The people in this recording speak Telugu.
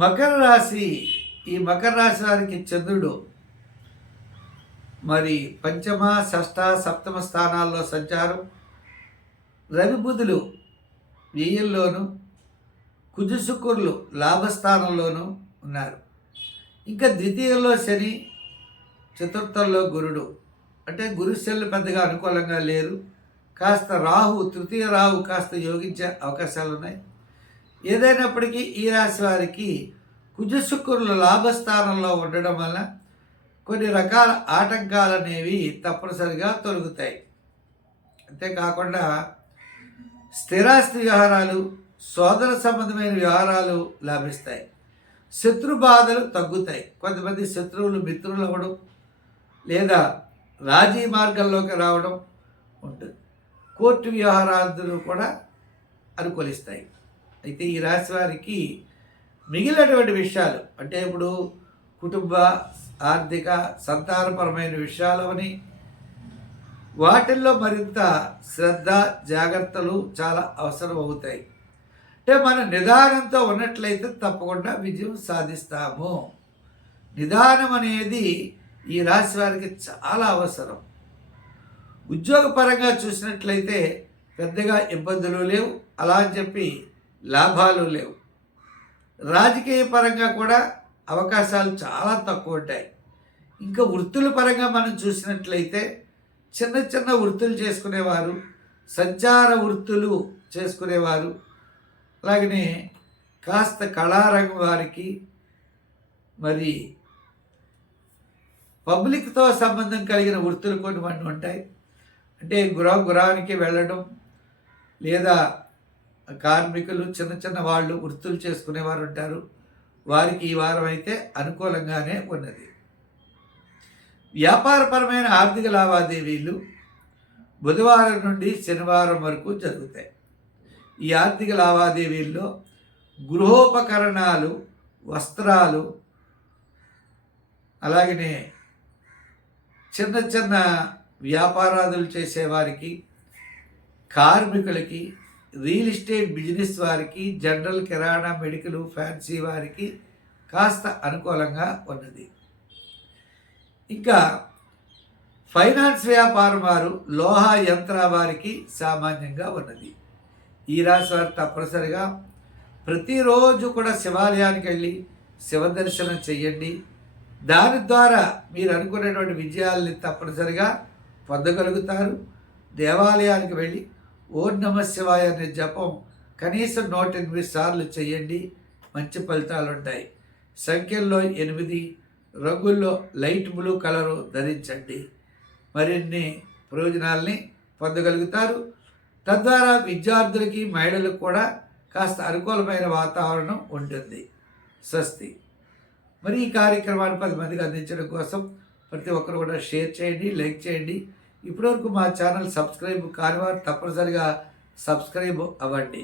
మకర రాశి. ఈ మకర రాశి వారికి చంద్రుడు మరి పంచమ, షష్ఠ, సప్తమ స్థానాల్లో సంచారం. రవి బుధులు వ్యయంలోను, కుజ శుక్రులు లాభస్థానంలోనూ ఉన్నారు. ఇంకా ద్వితీయంలో శని, చతుర్థంలో గురుడు. అంటే గురుశనులు పెద్దగా అనుకూలంగా లేరు. కాస్త రాహు, తృతీయ రాహు కాస్త యోగించే అవకాశాలు ఉన్నాయి. ఏదైనప్పటికీ ఈ రాశి వారికి కుజ శుక్రులు లాభస్థానంలో ఉండడం వల్ల కొన్ని రకాల ఆటంకాలు అనేవి తప్పనిసరిగా తొలగుతాయి. అంతేకాకుండా స్థిరాస్తి వ్యవహారాలు, సోదర సంబంధమైన వ్యవహారాలు లాభిస్తాయి. శత్రు బాధలు తగ్గుతాయి. కొంతమంది శత్రువులు మిత్రులు అవ్వడం లేదా రాజీ మార్గంలోకి రావడం ఉంటుంది. కోర్టు వ్యవహారాలు కూడా అనుకూలిస్తాయి. అయితే ఈ రాశి వారికి మిగిలినటువంటి విషయాలు అంటే ఇప్పుడు కుటుంబ, ఆర్థిక, సంతానపరమైన విషయాలని వాటిల్లో మరింత శ్రద్ధ, జాగ్రత్తలు చాలా అవసరం అవుతాయి. అంటే మన నిదానంతో ఉన్నట్లయితే తప్పకుండా విజయం సాధిస్తాము. నిదానం అనేది ఈ రాశి వారికి చాలా అవసరం. ఉద్యోగపరంగా చూసినట్లయితే పెద్దగా ఇబ్బందులు లేవు, అలా అని చెప్పి లాభాలు లేవు. రాజకీయ పరంగా కూడా అవకాశాలు చాలా తక్కువ ఉంటాయి. ఇంకా వృత్తుల పరంగా మనం చూసినట్లయితే చిన్న చిన్న వృత్తులు చేసుకునేవారు, సంచార వృత్తులు చేసుకునేవారు, అలాగనే కాస్త కళారంగం వారికి, మరి పబ్లిక్తో సంబంధం కలిగిన వృత్తులు కొన్ని ఉంటాయి. అంటే గృహానికి వెళ్ళడం లేదా కార్మికులు, చిన్న చిన్న వాళ్ళు వృత్తులు చేసుకునేవారు ఉంటారు. వారికి ఈ వారం అయితే అనుకూలంగానే ఉన్నది. వ్యాపారపరమైన ఆర్థిక లావాదేవీలు బుధవారం నుండి శనివారం వరకు జరుగుతాయి. ఈ ఆర్థిక లావాదేవీల్లో గృహోపకరణాలు, వస్త్రాలు, అలాగనే చిన్న చిన్న వ్యాపారాదులు చేసేవారికి, కార్మికులకి, రియల్ ఎస్టేట్ బిజినెస్ వారికి, జనరల్, కిరాణా, మెడికల్, ఫ్యాన్సీ వారికి కాస్త అనుకూలంగా ఉన్నది. ఇంకా ఫైనాన్స్ వ్యాపారం వారు, లోహ యంత్ర వారికి సామాన్యంగా ఉన్నది. ఈ రాశి వారు తప్పనిసరిగా ప్రతిరోజు కూడా శివాలయానికి వెళ్ళి శివ దర్శనం చెయ్యండి. దాని ద్వారా మీరు అనుకునేటువంటి విజయాల్ని తప్పనిసరిగా పొందగలుగుతారు. దేవాలయానికి వెళ్ళి ఓం నమ శివాయ అనే జపం కనీసం 108 సార్లు చేయండి. మంచి ఫలితాలు ఉంటాయి. సంఖ్యల్లో 8, రంగుల్లో లైట్ బ్లూ కలరు ధరించండి. మరిన్ని ప్రయోజనాల్ని పొందగలుగుతారు. తద్వారా విద్యార్థులకి, మహిళలకు కూడా కాస్త అనుకూలమైన వాతావరణం ఉంటుంది. స్వస్తి. మరి ఈ కార్యక్రమాన్ని 10 మందికి అందించడం కోసం ప్రతి ఒక్కరు కూడా షేర్ చేయండి, లైక్ చేయండి. ఇప్పటివరకు మా ఛానల్ సబ్స్క్రైబ్ కానివారు తప్పనిసరిగా సబ్స్క్రైబ్ అవ్వండి.